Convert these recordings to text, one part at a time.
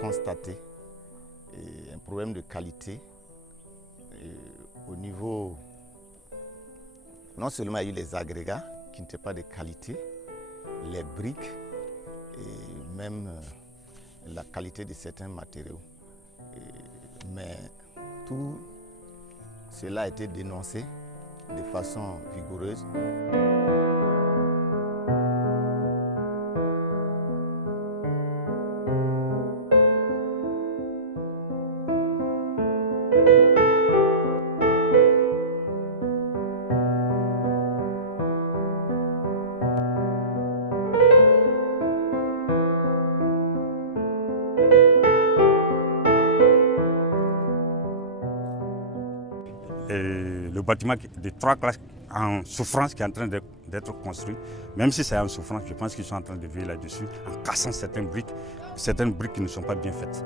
constaté un problème de qualité au niveau, non seulement il y a eu les agrégats qui n'étaient pas de qualité, les briques et même la qualité de certains matériaux. Mais tout cela a été dénoncé de façon vigoureuse. Le bâtiment de 3 classes en souffrance qui est en train d'être construit, même si c'est en souffrance, je pense qu'ils sont en train de veiller là-dessus en cassant certaines briques qui ne sont pas bien faites.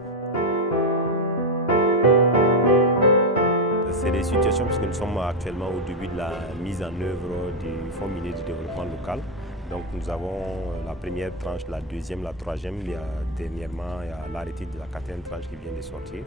C'est des situations puisque nous sommes actuellement au début de la mise en œuvre du Fonds minier de développement local. Donc nous avons la première tranche, la deuxième, la troisième. Dernièrement, il y a l'arrêté de la quatrième tranche qui vient de sortir.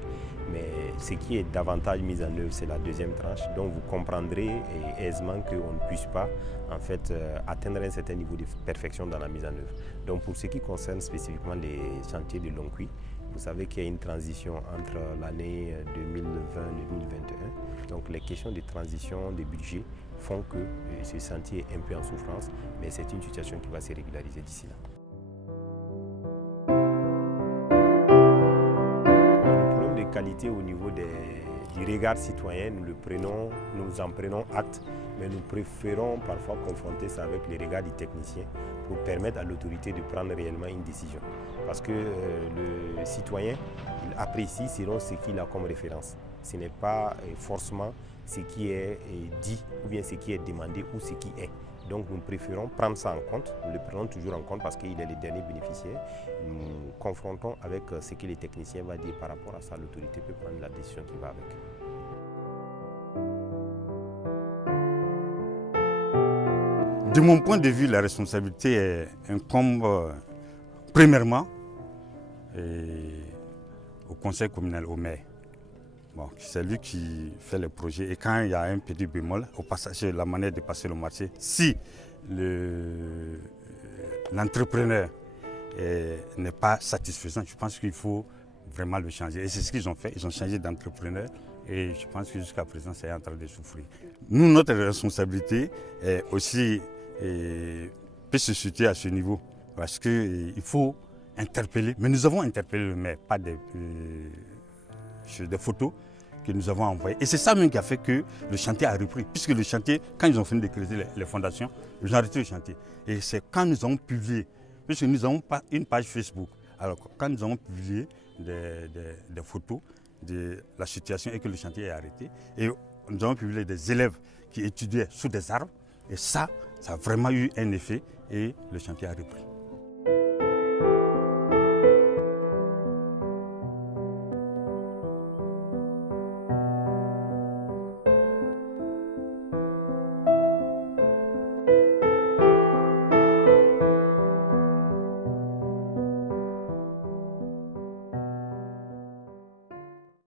Mais ce qui est davantage mis en œuvre, c'est la deuxième tranche. Donc vous comprendrez aisément qu'on ne puisse pas en fait, atteindre un certain niveau de perfection dans la mise en œuvre. Donc pour ce qui concerne spécifiquement les chantiers de Longqui, vous savez qu'il y a une transition entre l'année 2020 et 2021. Donc les questions de transition des budgets font que ce chantier est un peu en souffrance, mais c'est une situation qui va se régulariser d'ici là. Le problème de qualité au niveau du regard citoyen, nous en prenons acte, mais nous préférons parfois confronter ça avec les regards du technicien pour permettre à l'autorité de prendre réellement une décision. Parce que le citoyen, il apprécie selon ce qu'il a comme référence. Ce n'est pas forcément ce qui est dit ou bien ce qui est demandé ou ce qui est. Donc nous préférons prendre ça en compte, nous le prenons toujours en compte parce qu'il est le dernier bénéficiaire. Nous confrontons avec ce que les techniciens vont dire par rapport à ça, l'autorité peut prendre la décision qui va avec. De mon point de vue, la responsabilité incombe premièrement au conseil communal, au maire. Bon, c'est lui qui fait le projet et quand il y a un petit bémol, au passage, la manière de passer le marché, si l'entrepreneur n'est pas satisfaisant, je pense qu'il faut vraiment le changer. Et c'est ce qu'ils ont fait, ils ont changé d'entrepreneur et je pense que jusqu'à présent, c'est en train de souffrir. Nous, notre responsabilité est aussi peut se situer à ce niveau parce qu'il faut interpeller, mais nous avons interpellé le maire, pas des photos que nous avons envoyées. Et c'est ça même qui a fait que le chantier a repris. Puisque le chantier, quand ils ont fini de creuser les fondations, ils ont arrêté le chantier. Et c'est quand nous avons publié, puisque nous avons une page Facebook, alors quand nous avons publié des photos de la situation et que le chantier est arrêté, et nous avons publié des élèves qui étudiaient sous des arbres, et ça a vraiment eu un effet et le chantier a repris.